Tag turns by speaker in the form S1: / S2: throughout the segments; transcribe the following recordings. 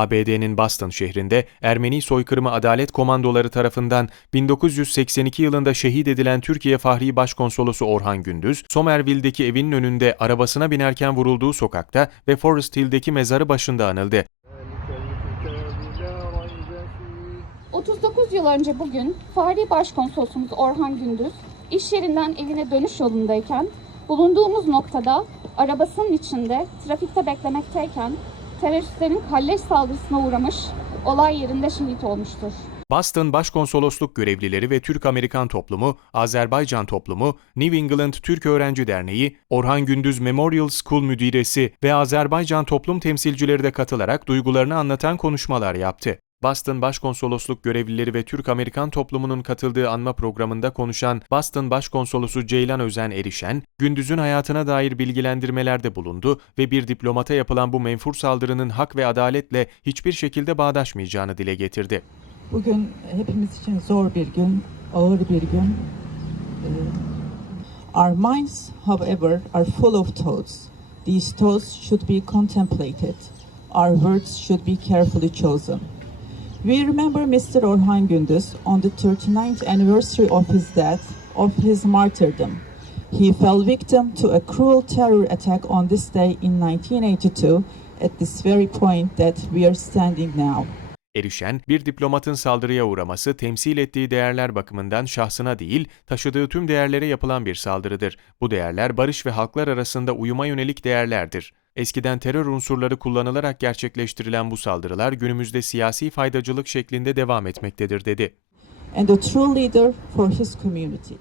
S1: ABD'nin Boston şehrinde Ermeni soykırımı adalet komandoları tarafından 1982 yılında şehit edilen Türkiye Fahri Başkonsolosu Orhan Gündüz, Somerville'deki evinin önünde arabasına binerken vurulduğu sokakta ve Forest Hill'deki mezarı başında anıldı.
S2: 39 yıl önce bugün Fahri Başkonsolosumuz Orhan Gündüz iş yerinden evine dönüş yolundayken bulunduğumuz noktada arabasının içinde trafikte beklemekteyken teröristlerin kalleş saldırısına uğramış olay yerinde şehit olmuştur.
S1: Boston Başkonsolosluk görevlileri ve Türk-Amerikan toplumu, Azerbaycan toplumu, New England Türk Öğrenci Derneği, Orhan Gündüz Memorial School müdiresi ve Azerbaycan toplum temsilcileri de katılarak duygularını anlatan konuşmalar yaptı. Boston Başkonsolosluk görevlileri ve Türk-Amerikan toplumunun katıldığı anma programında konuşan Boston Başkonsolosu Ceylan Özen Erişen, Gündüz'ün hayatına dair bilgilendirmelerde bulundu ve bir diplomata yapılan bu menfur saldırının hak ve adaletle hiçbir şekilde bağdaşmayacağını dile getirdi.
S3: Bugün hepimiz için zor bir gün, ağır bir gün. Ee, Our minds, however, are full of thoughts. These thoughts should be contemplated. Our words should be carefully chosen. We remember Mr. Orhan Gündüz on the 39th anniversary of his death, of his martyrdom. He fell victim to a cruel terror attack on this day in 1982 at this very point that we are standing now.
S1: Erişen, bir diplomatın saldırıya uğraması temsil ettiği değerler bakımından şahsına değil, taşıdığı tüm değerlere yapılan bir saldırıdır. Bu değerler barış ve halklar arasında uyuma yönelik değerlerdir. Eskiden terör unsurları kullanılarak gerçekleştirilen bu saldırılar günümüzde siyasi faydacılık şeklinde devam etmektedir dedi.
S3: and a true leader for his community.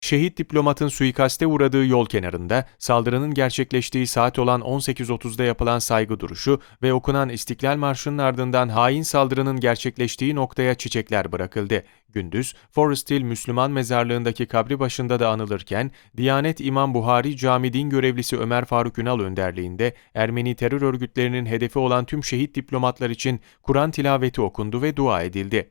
S1: Şehit diplomatın suikaste uğradığı yol kenarında saldırının gerçekleştiği saat olan 18.30'da yapılan saygı duruşu ve okunan İstiklal Marşı'nın ardından hain saldırının gerçekleştiği noktaya çiçekler bırakıldı. Gündüz, Forest Hill Müslüman mezarlığındaki kabri başında da anılırken, Diyanet İmam Buhari Cami Din görevlisi Ömer Faruk Ünal önderliğinde Ermeni terör örgütlerinin hedefi olan tüm şehit diplomatlar için Kur'an tilaveti okundu ve dua edildi.